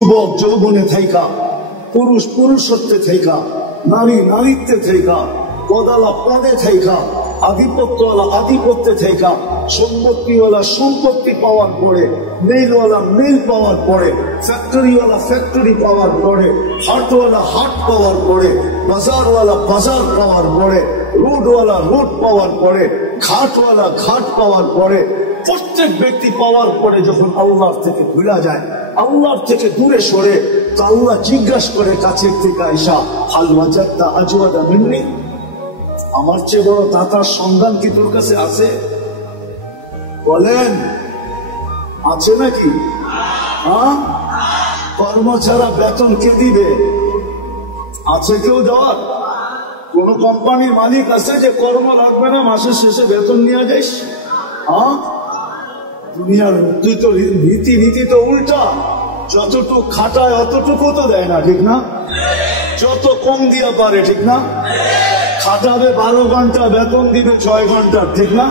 যুবক যৌবনে থাইকা, পুরুষ পুরুষত্বে থাইকা, নারী নারীত্বে থাইকা, পদালা পদে থাইকা, আধিপত্যওয়ালা আধিপত্যে থাইকা, সম্পত্তিওয়ালা সম্পত্তি পাওয়ার পরে, মিলওয়ালা মিল পাওয়ার পরে, ফ্যাক্টরিওয়ালা ফ্যাক্টরি পাওয়ার পরে, হাটওয়ালা হাট পাওয়ার পরে, বাজারওয়ালা বাজার পাওয়ার পরে, রোডওয়ালা রোড পাওয়ার পরে, ঘাটওয়ালা ঘাট পাওয়ার পরে, প্রত্যেক ব্যক্তি পাওয়ার পরে যখন আল্লাহর থেকে ভুলা যায়, আল্লাহর থেকে দূরে সরে, তো আল্লাহ জিজ্ঞাসা করে কাছের থেকে আইসা, হাল ওয়াজাদতা আজওয়াদা মিন্নি, আমার চেয়ে বড় দাতার সন্ধান কি তোর কাছে আছে? বলেন, আছে নাকি? হ্যাঁ, কর্ম ছাড়া বেতন কে দিবে? আছে কেউ দেওয়ার? কোন কোম্পানির মালিক আছে যে কর্ম লাগবে না, মাসের শেষে বেতন নিয়ে যাইস? হ্যাঁ, দুনিয়ার তুই তো রীতি তো উল্টা, যতটুকু খাটায় অতটুকু তো দেয় না, ঠিক না? যত কম দিয়া পারে, ঠিক না? খাটাবে 12 ঘন্টা, বেতন দিবে 6 ঘন্টা, ঠিক না?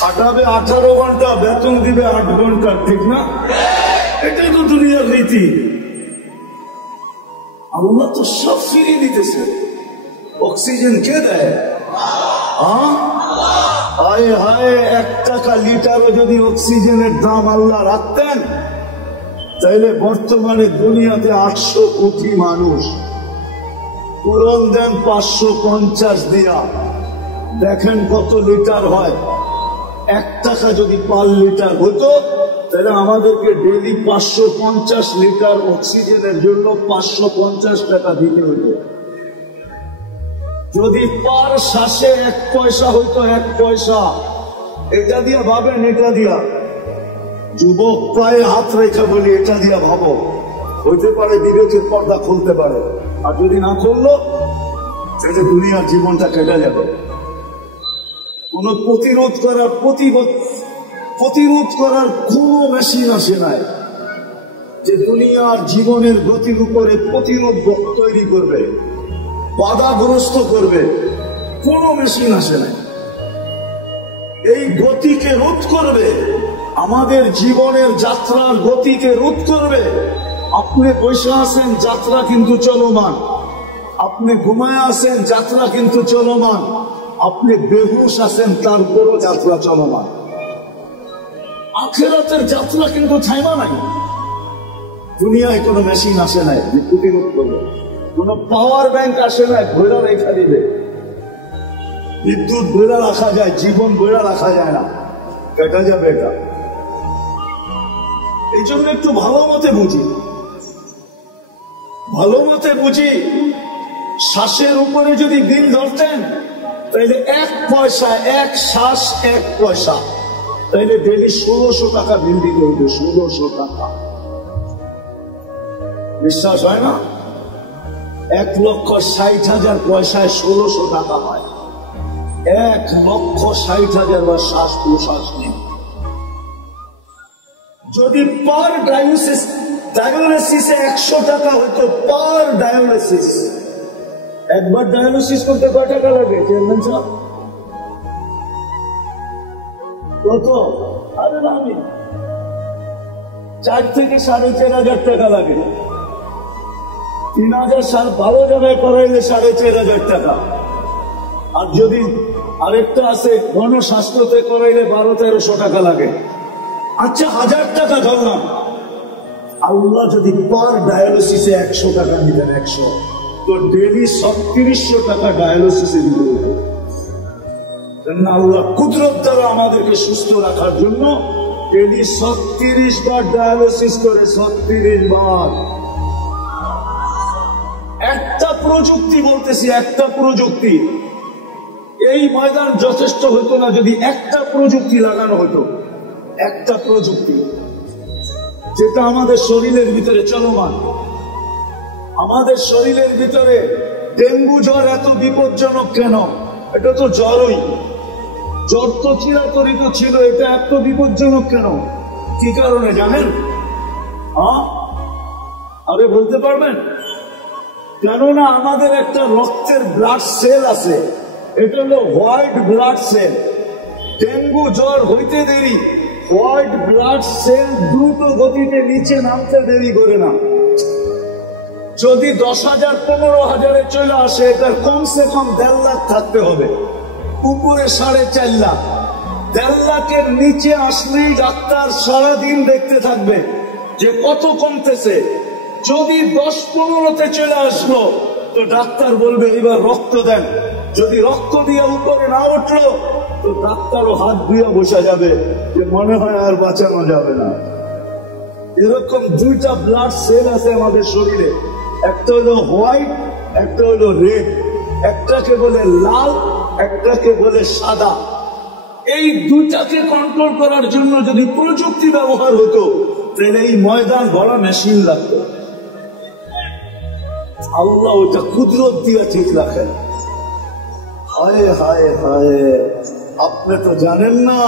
খাটাবে 18 ঘন্টা, বেতন দিবে 8 ঘন্টা, ঠিক না? এটাই তো দুনিয়ার রীতি। আল্লাহ তো সব ফিরিয়ে দিতেছে। অক্সিজেন কে দেয়? হায় হায়, 1 টাকা লিটারও যদি অক্সিজেনের দাম আল্লাহ রাখতেন, তাইলে বর্তমানে দুনিয়াতে 800 কোটি মানুষ, পূরণ দেন 550 দিয়া, দেখেন কত লিটার হয়। 1 টাকা যদি পার লিটার হতো, তাহলে আমাদেরকে ডেইলি 550 লিটার অক্সিজেনের জন্য 550 টাকা দিতে হতো। যদি পার শ্বাসে 1 পয়সা হইতো, 1 পয়সা, এটা দিয়া ভাবেন, এটা দিয়া যুবক পায়ে হাত রেখা বলি, এটা দিয়া ভাবো, হইতে পারে বিবেকের পর্দা খুলতে পারে। আর যদি না করলো, তাহলে দুনিয়ার জীবনটা কেটে যাবে। কোন প্রতিরোধ করার কোন মেশিন আসে নাই যে দুনিয়ার জীবনের গতির উপরে প্রতিরোধ তৈরি করবে, বাধাগ্রস্ত করবে। কোন মেশিন আসে নাই। এই গতিকে রোধ করবে, আমাদের জীবনের যাত্রার গতিকে রোধ করবে। আপনি বসে আছেন, যাত্রা কিন্তু চলমান। আপনি ঘুমায় আছেন, যাত্রা কিন্তু চলমান। আপনি বেহুশ আছেন, তারপরও যাত্রা চলমান। আখিরাতের যাত্রা কিন্তু থাইমা নাই। দুনিয়ায় কোনো মেশিন আসে নাই যে প্রতিরোধ করবে, কোন পাওয়ার ব্যাংক আসে নাই ভৈরা রেখা দিবে। বিদ্যুৎ ভৈরা রাখা যায়, জীবন ভৈরা রাখা যায় না, কেটে যাবে এটা। এই জন্য একটু ভালো মতে বুঝি, ভালো মতে বুঝি। শ্বাসের উপরে যদি বিল ধরতেন, তাইলে 1 পয়সা, 1 শ্বাস 1 পয়সা, তাইলে ডেলি 1600 টাকা বিল দিতে হইবে। 1600 টাকা, বিশ্বাস হয় না? 1,60,000 পয়সায় 1600 টাকা হয়। 1,60,000 বা শ্বাস প্রশ্বাস নেই। যদি পার ডায়ালিসিসে 100 টাকা হইতো, পার ডায়ালিসিস, একবার ডায়ালিসিস করতে কয় টাকা লাগে চেয়ারম্যান সাহেব? কত? আরে আমি 4 থেকে 4,500 টাকা লাগে। 3,000 ভালো জায়গায় করাইলে 4,500 টাকা। আর যদি আরেকটা আছে গণস্বাস্থ্যতে করাইলে 1200-1300 টাকা লাগে। আচ্ছা, 1000 টাকা ধরলাম। আল্লাহ যদি পার ডায়ালিসিসে 100 টাকা নিতেন, 100, তো ডেলি 3700 টাকা ডায়ালিসিসে দিতে হতো। আল্লাহ কুদরত দ্বারা আমাদেরকে সুস্থ রাখার জন্য ডেলি 36 বার ডায়ালিসিস করে, 36 বার। একটা প্রযুক্তি বলতেছি, একটা প্রযুক্তি। এই ময়দান যথেষ্ট হতো না যদি একটা প্রযুক্তি লাগানো হতো। একটা প্রযুক্তি যেটা আমাদের শরীরের ভিতরে চলমান। আমাদের শরীরের ভিতরে ডেঙ্গু জ্বর এত বিপজ্জনক কেন? এটা তো জ্বরই, জ্বর তো চিরাচরিত ছিল, এটা এত বিপজ্জনক কেন? কি কারণে জানেন? আরে বলতে পারবেন? কেননা আমাদের একটা রক্তের ব্লাড সেল আছে, এটা হলো হোয়াইট ব্লাড সেল। ডেঙ্গু জ্বর হইতে দেরি, হোয়াইট ব্লাড সেল দ্রুত গতিতে নিচে নামতে দেরি করে না। যদি 10,000 15,000 চলে আসে, এটার কমসে কম 1.5 লাখ থাকতে হবে, উপরে 4.5 লাখ। 1.5 লাখের নিচে আসলেই ডাক্তার সারাদিন দেখতে থাকবে যে কত কমতেছে। যদি 10-15-তে চলে আসলো তো ডাক্তার বলবে এবার রক্ত দেন। যদি রক্ত দিয়ে উপরে না উঠলো তো ডাক্তারও হাত ধুয়ে বসে যাবে যে মনে হয় আর বাঁচানো যাবে না। এরকম 2টা ব্লাড সেল আছে আমাদের শরীরে, একটা হলো হোয়াইট, একটা হলো রেড। একটাকে বলে লাল, একটাকে বলে সাদা। এই 2টাকে কন্ট্রোল করার জন্য যদি প্রযুক্তি ব্যবহার হতো তাহলে এই ময়দান ভরা মেশিন লাগতো। আল্লাহ ওটা কুদরত দিয়ে ঠিক রাখেন। হায় হায় হায়, আপনি তো জানেন না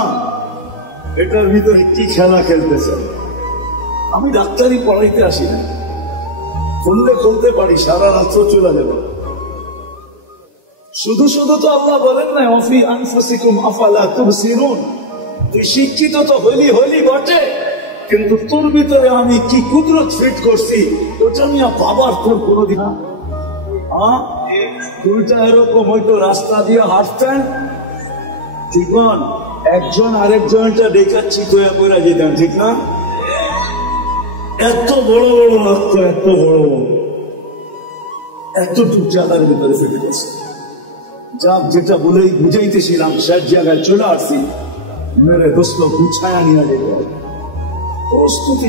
এটার ভিতরে কি খেলা খেলতেছেন। আমি ডাক্তারি পড়াইতে আসি না, খুলতে পারি, সারা রাত্র চলে যাব। শুধু শুধু তো আল্লাহ বলেন না অফি আনফুসিকুম আফালা তুবসিরুন। তুই শিক্ষিত তো হলি বটে, কিন্তু তোর ভিতরে আমি কি কুদরত ফিট করছি ওটা নিয়ে বাবার তোর কোনোদিন। দুইটা এরকম হয়তো রাস্তা দিয়ে হাঁটতেন, ঠিক না? একজন আরেকজনটা দেখাচ্ছি তো পড়া যেতাম, ঠিক না? এত বড় বড় লাগতো, এত বড় এতটুক জায়গার ভিতরে ফেটে গেছে। যা যেটা বলেই বুঝাইতেছিলাম সে জায়গায় চলে আসছি। মেরে দোস্ত গুছায়া নিয়ে যেতে হবে, প্রস্তুতি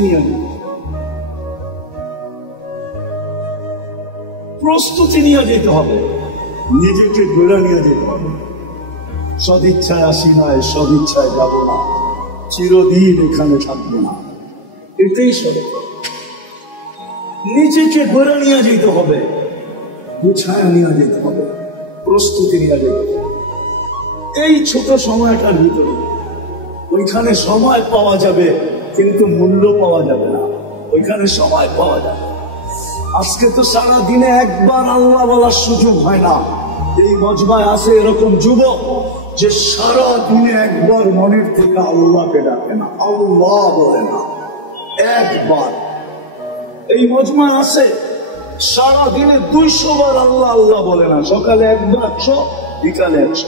নিয়ে যেতে হবে, নিজেকে বেড়া নিয়ে যেতে হবে। সদিচ্ছায় আসি নয়, সদিচ্ছায় যাব না, চিরদিন এখানে থাকবো না। এটাই সত্য। নিজেকে বেড়া নিয়ে যেতে হবে, গুছায়া নিয়ে যেতে হবে, প্রস্তুতি নিয়ে যেতে হবে। এই ছোট সময়টার ভিতরে ওইখানে সময় পাওয়া যাবে কিন্তু মূল্য পাওয়া যাবে না। ওইখানে সময় পাওয়া যাবে। আজকে তো সারা দিনে একবার আল্লাহ বলার সুযোগ হয় না। এই মজমায় আছে এরকম যুবক যে সারা দিনে একবার মনের থেকে আল্লাহকে ডাকে না, আল্লাহ বলে না একবার। এই মজমায় আছে সারা দিনে 200 বার আল্লাহ আল্লাহ বলে না, সকালে 100, বিকালে 100।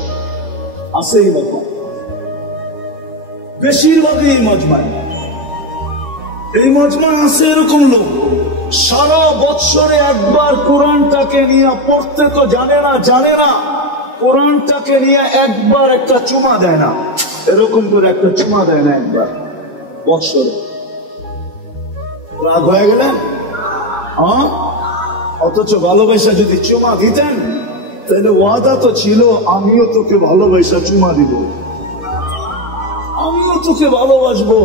আছে এই মজমা, বেশিরভাগই এই মজমায় আছে এরকম লোক সারা বৎসরে একবার কোরআনটাকে নিয়ে পড়তে তো জানে না, কোরআনটাকে নিয়ে একবার একটা চুমা দেয় না, এরকম করে একটা চুমা দেয় না একবার বৎসরে। রাগ হয়ে গেলেন? অথচ ভালোবাসা যদি চুমা দিতেন তাহলে ওয়াদা তো ছিল আমিও তোকে ভালোবাসা চুমা দিব, আমিও তোকে ভালোবাসবো।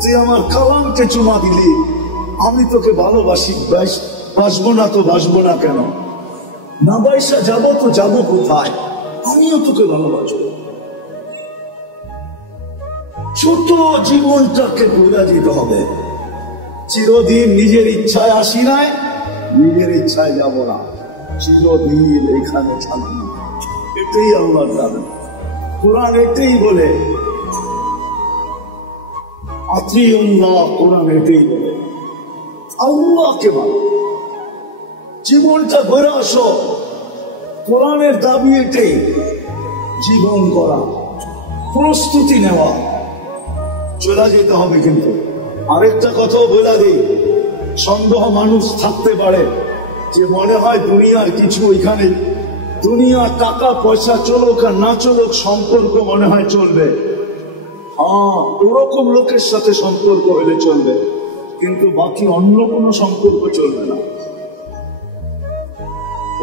তুই আমার কালামকে চুমা দিলি, আমি তোকে ভালোবাসি, বাসবো না তো বাসবো না কেন? না বাইসা যাবো তো যাবো কোথায়? আমিও তোকে ভালোবাসবো। ছোট জীবনটাকে বোঝা দিতে হবে। চিরদিন নিজের ইচ্ছায় আসি নাই, নিজের ইচ্ছায় যাব না, চিরদিন এখানে থাকবো। এটাই আল্লাহর দাবি। কোরআন এটাই বলে, আতিউল্লাহ, কোরআন এটাই বলে আল্লাহকে মানো, জীবনটা গড়ে আসো। কোরআনের দাবি এটাই, জীবন করা, প্রস্তুতি নেওয়া, চলে যেতে হবে। কিন্তু আরেকটা কথাও বলে দিই, সন্দেহ মানুষ থাকতে পারে যে মনে হয় দুনিয়ার কিছু ওইখানে, দুনিয়া টাকা পয়সা চলুক আর না চলুক সম্পর্ক মনে হয় চলবে। ওরকম লোকের সাথে সম্পর্ক হলে চলবে, কিন্তু বাকি অন্য কোনো সম্পর্ক চলবে না।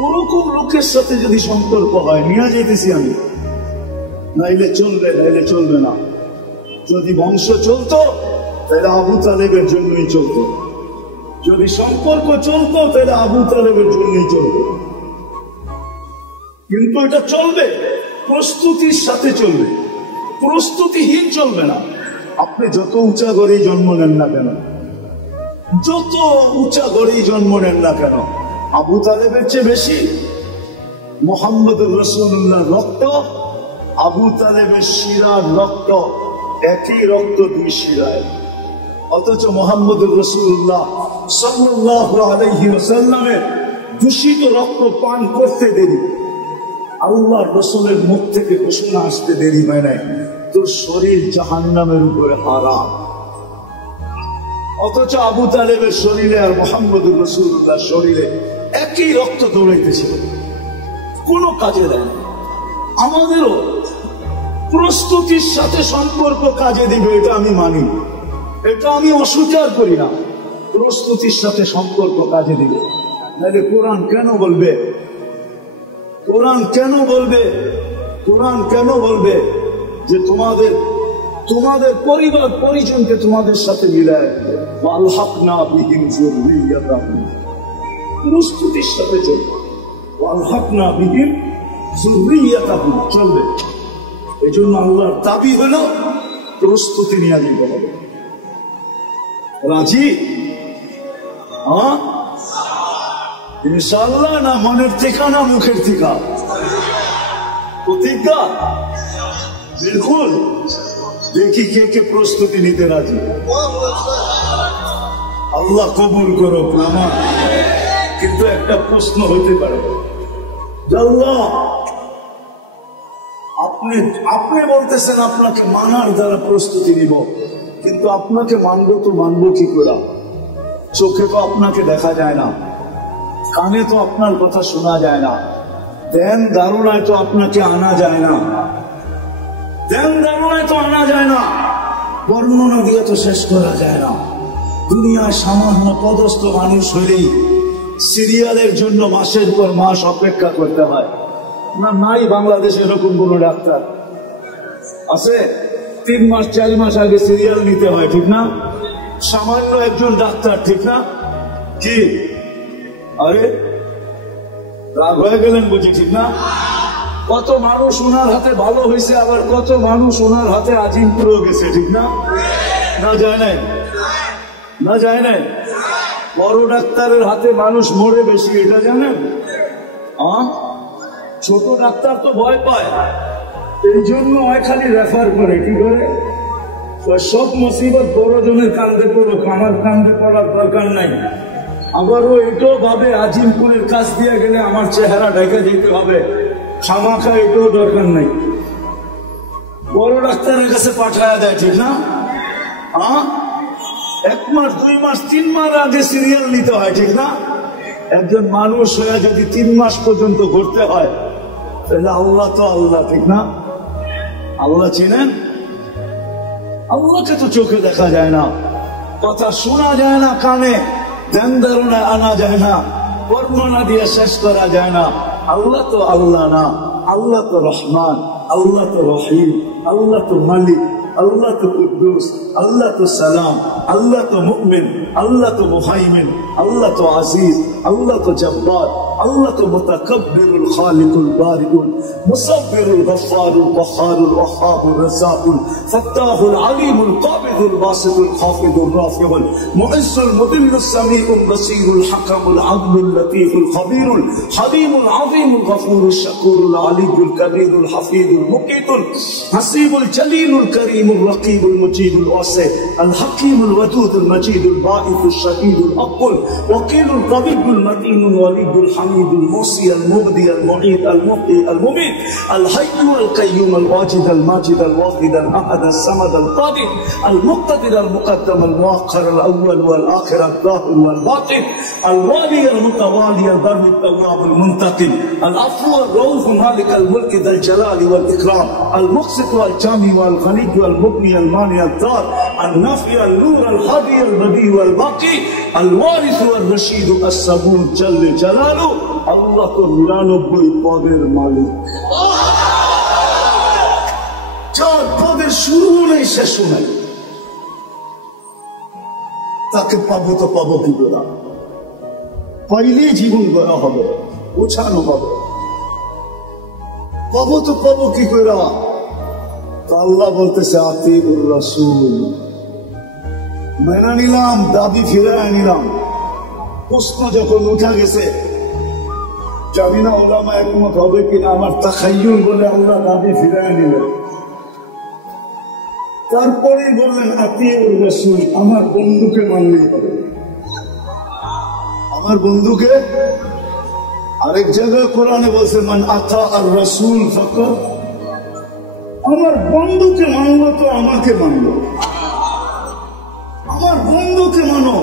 ওরকম লোকের সাথে যদি সম্পর্ক হয়, নিয়ে যেতেছি আমি, নাইলে চলবে না। যদি বংশ চলতো তাহলে আবু তালেবের জন্যই চলতো, যদি সম্পর্ক চলতো তাহলে আবু তালেবের জন্যই চলতো। কিন্তু এটা চলবে, প্রস্তুতির সাথে চলবে, প্রস্তুতিহীন চলবে না। আপনি যত উঁচা গড়েই জন্ম নেন না কেন, যত উঁচা গড়েই জন্ম নেন না কেন, আবু তালেবের চেয়ে বেশি মুহাম্মদুর রাসূলুল্লাহর রক্ত, আবু তালেবের শিরার রক্ত একই রক্ত দুই শিরায়, অথচ মুহাম্মদুর রাসূলুল্লাহ সাল্লাল্লাহু আলাইহি ওয়াসাল্লামের দূষিত রক্ত পান করতে দেরি, আল্লাহর রাসূলের মুখ থেকে ঘোষণা আসতে দেরি হয় নাই, তোর শরীর জাহান্নামের উপরে হারাম। অথচ আবু তালেবের শরীরে আর মুহাম্মদুর রাসূলুল্লাহর শরীরে একই রক্ত দৌড়াইতেছিল, কোনো কাজে দেয়। আমাদেরও প্রস্তুতির সাথে সম্পর্ক কাজে দিবে, এটা আমি মানি, এটা আমি অস্বীকার করি না। প্রস্তুতির সাথে সম্পর্ক কাজে দিবে, নাহলে কোরআন কেন বলবে, কোরআন কেন বলবে, কোরআন কেন বলবে যে তোমাদের তোমাদের পরিবার পরিজনকে তোমাদের সাথে মিলায় ওয়ালহাকনা বিহিম যুররিয়াতাহুম, প্রস্তুতির সাথে চলবে, ওয়ালহাকনা বিহিম যুররিয়াতাহুম চলবে। এই জন্য আল্লাহর দাবি হলো প্রস্তুতি নিয়ে দিতে হবে। রাজি? হ্যাঁ ইনশাআল্লাহ, না মনের থেকে না মুখের থেকে? প্রতিজ্ঞা? বিলকুল। দেখি কে কে প্রস্তুতি নিতে রাজি। আল্লাহ কবুল করো আমার। কিন্তু একটা প্রশ্ন হতে পারে, আল্লাহ আপনি বলতেছেন আপনাকে মানার দ্বারা প্রস্তুতি নিব, কিন্তু আপনাকে মানবো তো মানবো কি করে? চোখে তো আপনাকে দেখা যায় না, কানে তো আপনার কথা শোনা যায় না, ধ্যান ধারণায় তো আপনাকে আনা যায় না, ধ্যান ধারণায় তো আনা যায় না, বর্ণনা দিয়ে তো শেষ করা যায় না। দুনিয়ায় সামান্য পদস্থ মানুষ হলেই সিরিয়ালের জন্য মাসের পর মাস অপেক্ষা করতে হয় না? নাই বাংলাদেশে এরকম কোন ডাক্তার আছে? 3 মাস 4 মাস আগে সিরিয়াল নিতে হয়, ঠিক না? সামান্য একজন ডাক্তার, ঠিক না? কি আরে রাগ হয়ে গেলেন বুঝি, ঠিক না? কত মানুষ ওনার হাতে ভালো হয়েছে, আবার কত মানুষ ওনার হাতে আজিম পুরো গেছে, ঠিক না? না যায় নাই, না যায় নাই। বড় ডাক্তারের হাতে মানুষ মরে বেশি, এটা জানেন? ছোট ডাক্তার তো ভয় পায়, এই জন্য খালি রেফার করে। কি করে? সব মুসিবত বড় জনের কান্দে পড়ুক, আমার কান্দে পড়ার দরকার নাই। আবারও এটাও ভাবে আজিমপুরের কাছ দিয়ে গেলে আমার চেহারা ঢেকে যেতে হবে, খামাখা এটাও দরকার নাই, বড় ডাক্তারের কাছে পাঠায় দেয়, ঠিক না? 1 মাস 2 মাস 3 মাস আগে সিরিয়াল নিতে হয়, ঠিক না? একজন মানুষ হয়ে যদি 3 মাস পর্যন্ত ঘুরতে হয়, তাহলে আল্লাহ তো আল্লাহ, ঠিক না? আল্লাহ চিনেন? আল্লাহকে তো চোখে দেখা যায় না, কথা শোনা যায় না কানে, ধ্যান ধারণায় আনা যায় না, বর্ণনা দিয়ে শেষ করা যায় না। আল্লাহ তো আল্লাহ না, আল্লাহ তো রহমান, আল্লাহ তো রহিম, আল্লাহ তো মালিক, আল্লাহ তো কুদ্দুস, আল্লাহ তো সালাম, আল্লাহ তো মুমিন, আল্লাহ তো মুহাইমিন, আল্লাহ তো আজিজ, আল্লাহ তো জব্বার, আল্লাহ তো মুতাকাব্বিরুল খালিকুল বারিকুল মুসাব্বিরুল গফফারুল কহ্হারুল ওয়াহ্হাবুর রাজ্জাকুল ফাত্তাহুল আলিমুল কাবিদুল বাসিতুল খাফিদুর রাফিউল মুইজ্জুল মুদিল্লুস সামিউল বাসীরুল হাকামুল আদলুল লতীফুল খবীরুল হালিমুল আযীমুল গফুরুশ শাকুরুল আলিয়ুল কবীরুল হাফিজুল মুকিতুল হাসিবুল জলিলুল করিমুল রকিবুল মুজিবুল ওয়াসি আল হাকিমুল ওয়াদুদুল মজিদুল বাঈসুশ শাহীদুল আকুল ওয়াকিলুল কবিয়ুল মতিনুল ওয়ালিদুল হামিদুল মুসি আল মুবদি আল মুঈদ আল মুহয়ি আল মুমীত আল হাইয়্যু আল কাইয়্যুম আল ওয়াজিদ আল মাজিদ আল ওয়াহিদ আল আহাদ আল সামাদ আল কাদির আল মুক্তাদির আল মুকদ্দম আল মুআখ্খার আল আউয়াল ওয়াল আখির আল যাহির ওয়াল বাতিন আল ওয়ালি আল মুতাওয়ালি আল বার আল তাওয়াব আল মুনতাকিম আল আফু আল রাউফ মালিক আল মুলক যাল জালাল ওয়াল ইকরাম আল মুকসিত ওয়াল জামি ওয়াল গনি ওয়াল মুগনি আল মানি আল দার আল নাফি আল নূর আল হাদি আল বদি ওয়াল বাকি আল ওয়ারিস ওয়াল রশিদ আস সাবুর জাল জালালু। আল্লাহ তো 99 পদের মালিক, 4 পদের শুরু নেই শেষ নাই। তাকে পাবো তো পাবো কি করে? পাইলেই জীবন গড়া হবে, ওছানো হবে। পাবো তো পাবো কি করে? আল্লাহ বলতেছে আতিউর রাসূল, মেনে নিলাম, দাবি ফিরায় নিলাম। প্রশ্ন যখন উঠা গেছে, জানি না ওলামা একমত হবে কিনা, আমার তাখায়্যুল বলে আল্লাহ দাবি ফিরায় নিলেন। তারপরে বললেন আতিউর রাসূল, আমার বন্ধুকে মানলেই হবে। আমার বন্ধুকে, আরেক জায়গায় কোরআনে বলছে মান আতা আর রাসূল ফাকাত, আমার বন্ধুকে মানলো তো আমাকে মানলো। আমার বন্ধুকে মানো,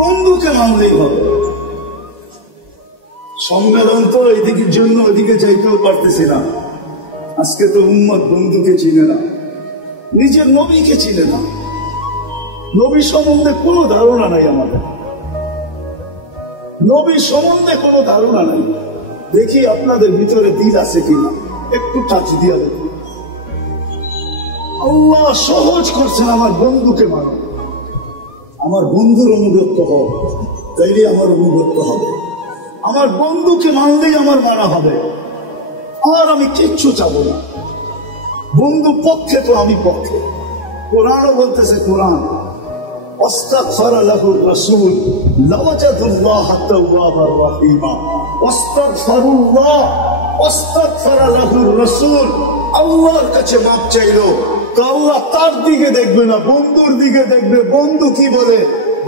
বন্ধুকে মানলেই হবে। সম্মেলন তো এদিকের জন্য ওইদিকে চাইতেও পারতেছি না। আজকে তো উম্মত বন্ধুকে চিনে না, নিজের নবীকে চিনে না। নবী সম্বন্ধে কোনো ধারণা নাই আমাদের, নবী সম্বন্ধে কোনো ধারণা নাই। দেখি আপনাদের ভিতরে দিল আছে কিনা, একটু টাচ দিয়া দেখি। আল্লাহ সহজ করছেন, আমার বন্ধুকে মানো, আমার বন্ধুর অনুগত্য হোক, তাইলে আমার অনুগত্য হবে। আমার বন্ধুকে মানলেই আমার মানা হবে, আর আমি কিচ্ছু চাবো না। বন্ধু পক্ষে তো আমি পক্ষে। কোরআনও বলতেছে, কোরআন ওয়াস্তাগফারা লাহুর রাসূল লাওয়াজাদুল্লাহ তাওয়াবার রহিমা। ওয়াস্তাগফারুল্লাহ ওয়াস্তাগফারা লাহুর রাসূল, আল্লাহর কাছে মাপ চাইলো তো আল্লাহ তার দিকে দেখবে না, বন্ধুর দিকে দেখবে। বন্ধু কি বলে?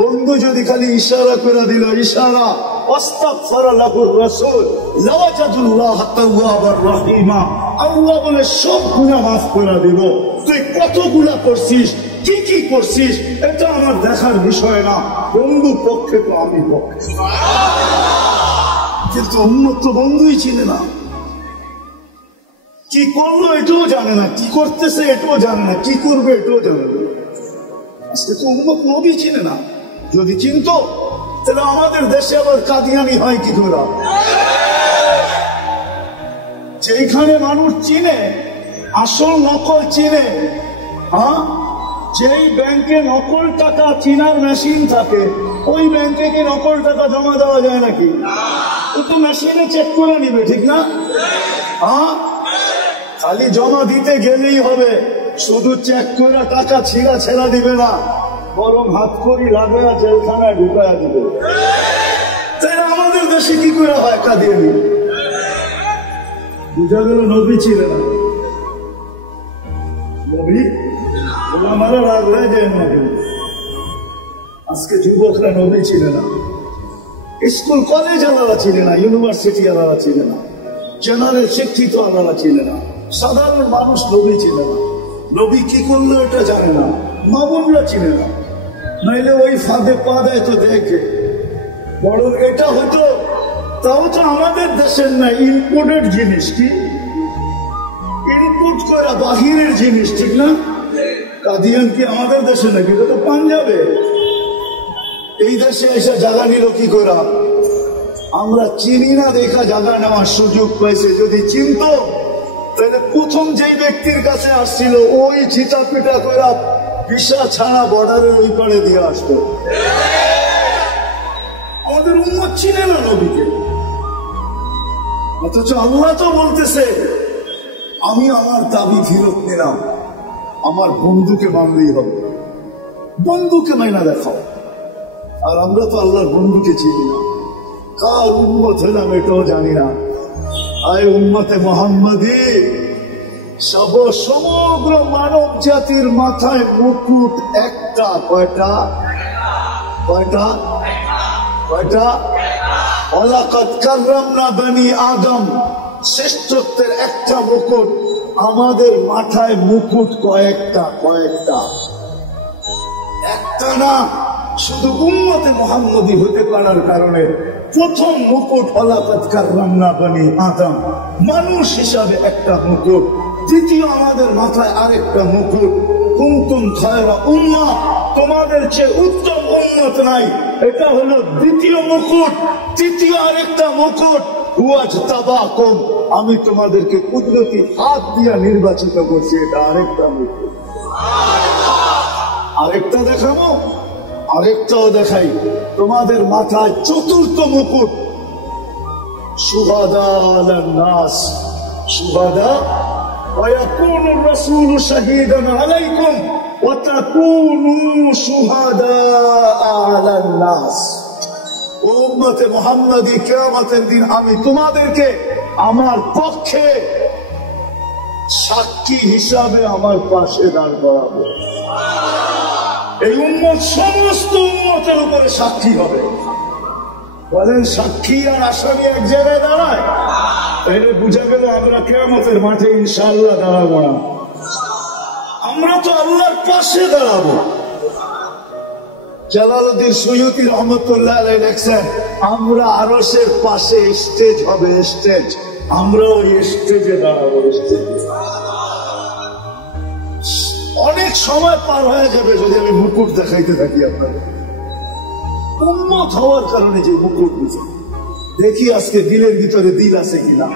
বন্ধু যদি খালি ইশারা করে দিল, ইশারা ওয়াস্তাগফারা লাহুর রাসূল লাওয়াজাদুল্লাহ তাওয়াবার রহিমা, আল্লাহ বলে সব গুনাহ মাফ করে দিব। তুই কত গুনাহ করছিস, কি কি করছিস, এটা আমার দেখার বিষয় না। বন্ধু পক্ষে তো আমি পক্ষে। কিন্তু উম্মত তো বন্ধুই চিনে না, কি করলো এটাও জানে না, কি করতেছে এটাও জানে না, কি করবে এটাও জানে না। আজকে তো উম্মত নবী চিনে না। যদি চিনতো তাহলে আমাদের দেশে আবার কাদিয়ানি হয় কি করে? যেখানে মানুষ চিনে, আসল নকল চিনে। হ্যাঁ, যেই ব্যাংকে নকল টাকা চিনার মেশিন থাকে, ওই ব্যাংকে কি নকল টাকা জমা দেওয়া যায় নাকি? ও তো মেশিনে চেক করে নিবে, ঠিক না? হ্যাঁ, খালি জমা দিতে গেলেই হবে, শুধু চেক করে টাকা ছিঁড়া ছেড়া দিবে না, বরং হাত করি লাগে জেলখানায় ঢুকায়া দিবে। তাই আমাদের দেশে কি করে হয় কাদিয়ানি? বুঝা গেল নবী ছিল না। নবী ওলামারা রাগ হয়ে যায় না। আজকে যুবকরা নবী ছিল না, স্কুল কলেজ আলাদা ছিল না, ইউনিভার্সিটি আলাদা ছিল না, জেনারেল শিক্ষিত আলাদা ছিল না, সাধারণ মানুষ নবী ছিল না। নবী কি করলো এটা জানে না, মা বোনরা চিনে না। নাইলে ওই ফাঁদে পা দেয় তো দেখে। বরং এটা হতো, তাও তো আমাদের দেশের না, ইম্পোর্টেড জিনিস। কি ইনপুট করা বাহিরের জিনিস, ঠিক না? কাদিয়ান কি আমাদের দেশে নাকি? এটা তো পাঞ্জাবে। এই দেশে এসে জায়গা নিল কি করে? আমরা চিনি না দেখা জায়গা নেওয়ার সুযোগ পাইছে। যদি চিনত তাহলে প্রথম যেই ব্যক্তির কাছে আসছিল ওই চিতা পিটা করে ভিসা ছাড়া বর্ডারের ওই পারে দিয়ে আসতো। আমাদের উম্মত চিনে না নবীকে, অথচ আল্লাহ তো বলতেছে আমি আমার দাবি ফিরত নিলাম, আমার বন্ধুকে মানলেই হবে। বন্ধুকে মাইনা দেখাও। আর আমরা তো আল্লাহর বন্ধুকে চিনি না, কার উম্মত হলাম এটাও জানি না। আয় উম্মতে মুহাম্মাদি, সমগ্র মানব জাতির মাথায় মুকুট একটা। কয়টা? কয়টা? কয়টা? ওয়ালাকাদ কাররামনা বনি আদম, শ্রেষ্ঠত্বের একটা মুকুট। আমাদের মাথায় মুকুট কয়েকটা? কয়েকটা, একটা না। শুধু উম্মতে মুহাম্মদী হতে পারার কারণে প্রথম মুকুট ওয়ালাকাদ কাররামনা বনি আদম, মানুষ হিসাবে একটা মুকুট। দ্বিতীয় আমাদের মাথায় আরেকটা মুকুট, কুনতুম খায়রা উম্মাহ, তোমাদের চেয়ে উত্তম উম্মত নাই, এটা হলো দ্বিতীয় মুকুট। তৃতীয় আরেকটা মুকুট, ওয়াজতাবাকুম, আমি তোমাদেরকে কুদরতি হাত দিয়া নির্বাচিত করছি, এটা আরেকটা মুকুট। আরেকটা দেখাবো, আরেকটাও দেখাই। তোমাদের মাথায় চতুর্থ মুকুট, শুহাদা আলান নাস, শুহাদা ويكون الرسول شهيدا عليكم وتكونوا شهداء على الناس। উম্মতে মুহাম্মাদী, কিয়ামতের দিন আমি তোমাদেরকে আমার পক্ষে সাক্ষী হিসাবে আমার পাশে দাঁড় করাবো। এই উম্মত সমস্ত উম্মতের উপরে সাক্ষী হবে। বলেন সাক্ষী আর আসামি এক জায়গায় দাঁড়ায়, তাইলে বুঝা গেল আমরা কিয়ামতের মাঠে ইনশাআল্লাহ দাঁড়াবো না, আমরা তো আল্লাহর পাশে দাঁড়াবো। জালালউদ্দিন সুয়ুতী রহমতুল্লাহ আলাইহি লেখছেন, আমরা আরশের পাশে স্টেজ হবে, স্টেজ, আমরা ওই স্টেজে দাঁড়াবো। অনেক সময় পার হয়ে যাবে যদি আমি মুকুট দেখাইতে থাকি আপনাদের। উম্মত হওয়ার কারণে যে মুকুট দিচ্ছে, দেখি আজকে দিলের ভিতরে দিল আছে কিনা।